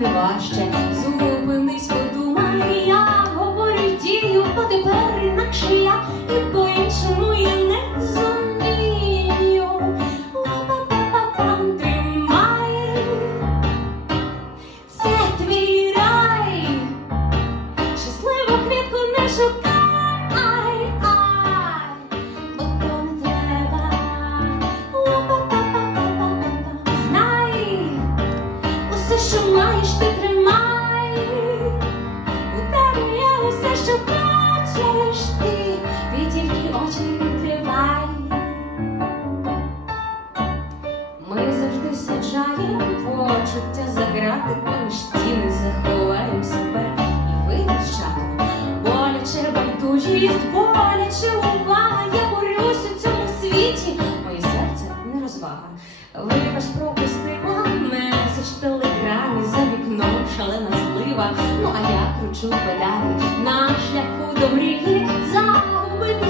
стане важче. Зупинись, подумай, я говорю дію, бо усе, що маєш, ти тримай. У тебе є усе, що хочеш ти, ти тільки очі відкривай. Ми завжди саджаємо почуття заграти поміж стіни, заховаємо себе і чату. Боляче байдужість, шалена злива. Ну а я кручу педалі на шляху до мрії. Загубитись